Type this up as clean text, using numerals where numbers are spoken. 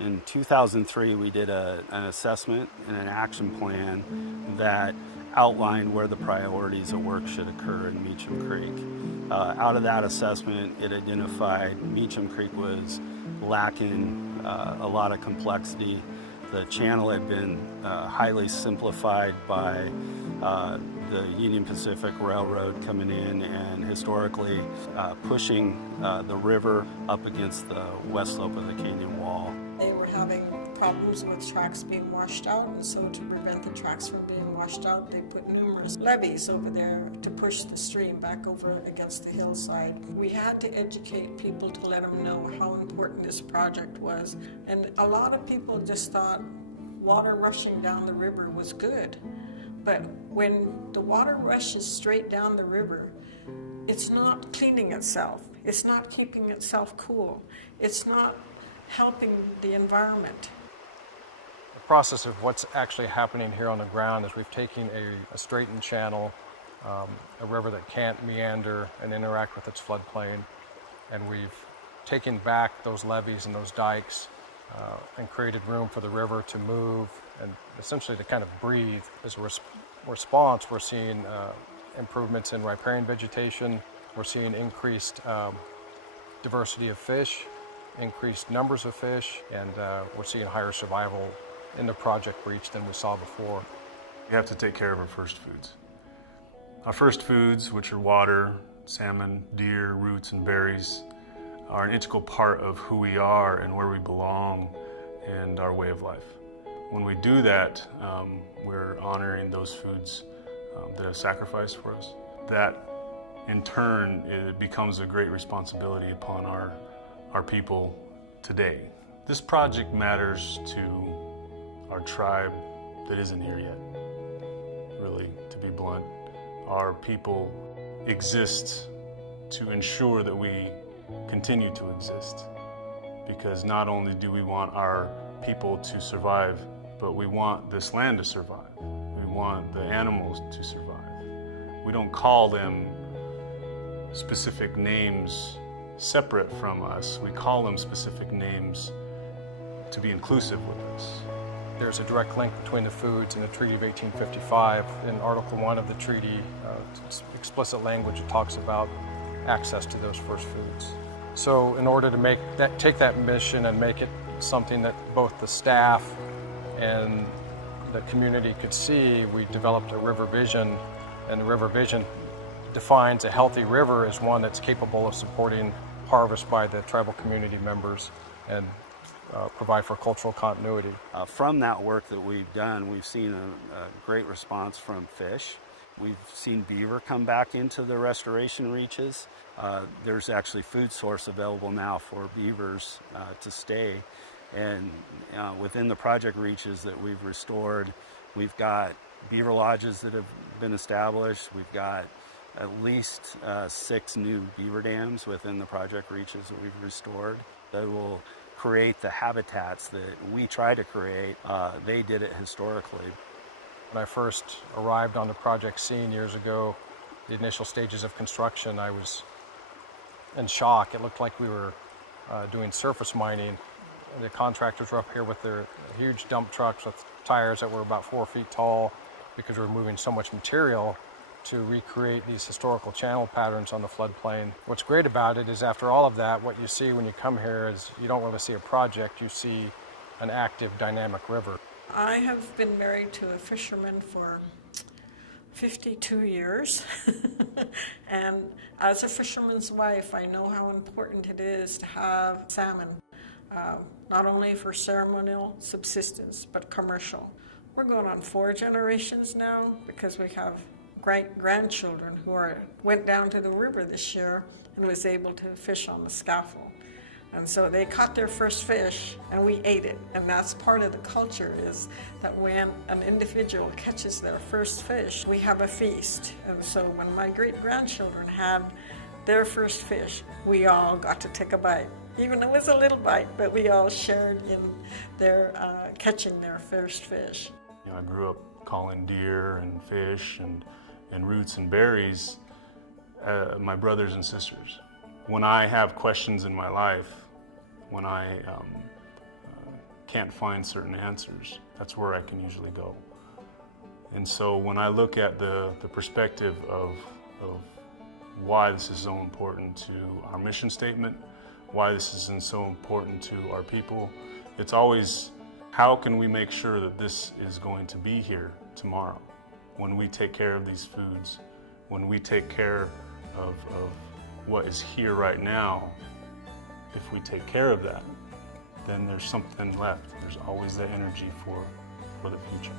In 2003, we did an assessment and an action plan that outlined where the priorities of work should occur in Meacham Creek. Out of that assessment, it identified Meacham Creek was lacking a lot of complexity. The channel had been highly simplified by the Union Pacific Railroad coming in and historically pushing the river up against the west slope of the canyon wall. They were having problems with tracks being washed out, and so to prevent the tracks from being washed out, they put numerous levees over there to push the stream back over against the hillside. We had to educate people to let them know how important this project was, and a lot of people just thought water rushing down the river was good. But when the water rushes straight down the river, it's not cleaning itself. It's not keeping itself cool. It's not helping the environment. The process of what's actually happening here on the ground is we've taken a straightened channel, a river that can't meander and interact with its floodplain, and we've taken back those levees and those dikes and created room for the river to move and essentially to kind of breathe. As a response, we're seeing improvements in riparian vegetation. We're seeing increased diversity of fish, increased numbers of fish, and we're seeing higher survival in the project reach than we saw before. We have to take care of our first foods. Our first foods, which are water, salmon, deer, roots, and berries, are an integral part of who we are and where we belong and our way of life. When we do that, we're honoring those foods that have sacrificed for us. That, in turn, it becomes a great responsibility upon our people today. This project matters to our tribe that isn't here yet, really, to be blunt. Our people exist to ensure that we continue to exist, because not only do we want our people to survive, but we want this land to survive. We want the animals to survive. We don't call them specific names separate from us. We call them specific names to be inclusive with us. There's a direct link between the foods and the Treaty of 1855. In Article 1 of the treaty, explicit language talks about access to those first foods. So in order to take that mission and make it something that both the staff and the community could see, we developed a river vision, and the river vision defines a healthy river as one that's capable of supporting harvest by the tribal community members and provide for cultural continuity. From that work that we've done, we've seen a great response from fish. We've seen beaver come back into the restoration reaches. There's actually food source available now for beavers to stay. And within the project reaches that we've restored, we've got beaver lodges that have been established. We've got at least 6 new beaver dams within the project reaches that we've restored that will create the habitats that we try to create. They did it historically. When I first arrived on the project scene years ago, the initial stages of construction, I was in shock. It looked like we were doing surface mining. The contractors were up here with their huge dump trucks with tires that were about 4 feet tall because we were moving so much material to recreate these historical channel patterns on the floodplain. What's great about it is after all of that, what you see when you come here is you don't really see a project, you see an active, dynamic river. I have been married to a fisherman for 52 years. And as a fisherman's wife, I know how important it is to have salmon, not only for ceremonial subsistence, but commercial. We're going on 4 generations now because we have great-grandchildren who went down to the river this year and was able to fish on the scaffold. And so they caught their first fish and we ate it. And that's part of the culture, is that when an individual catches their first fish, we have a feast. And so when my great-grandchildren had their first fish, we all got to take a bite. Even though it was a little bite, but we all shared in their catching their first fish. You know, I grew up calling deer and fish and roots and berries my brothers and sisters. When I have questions in my life, when I can't find certain answers, that's where I can usually go. And so when I look at the perspective of why this is so important to our mission statement, why this is so important to our people, it's always, how can we make sure that this is going to be here tomorrow? When we take care of these foods, when we take care of what is here right now, if we take care of that, then there's something left. There's always that energy for the future.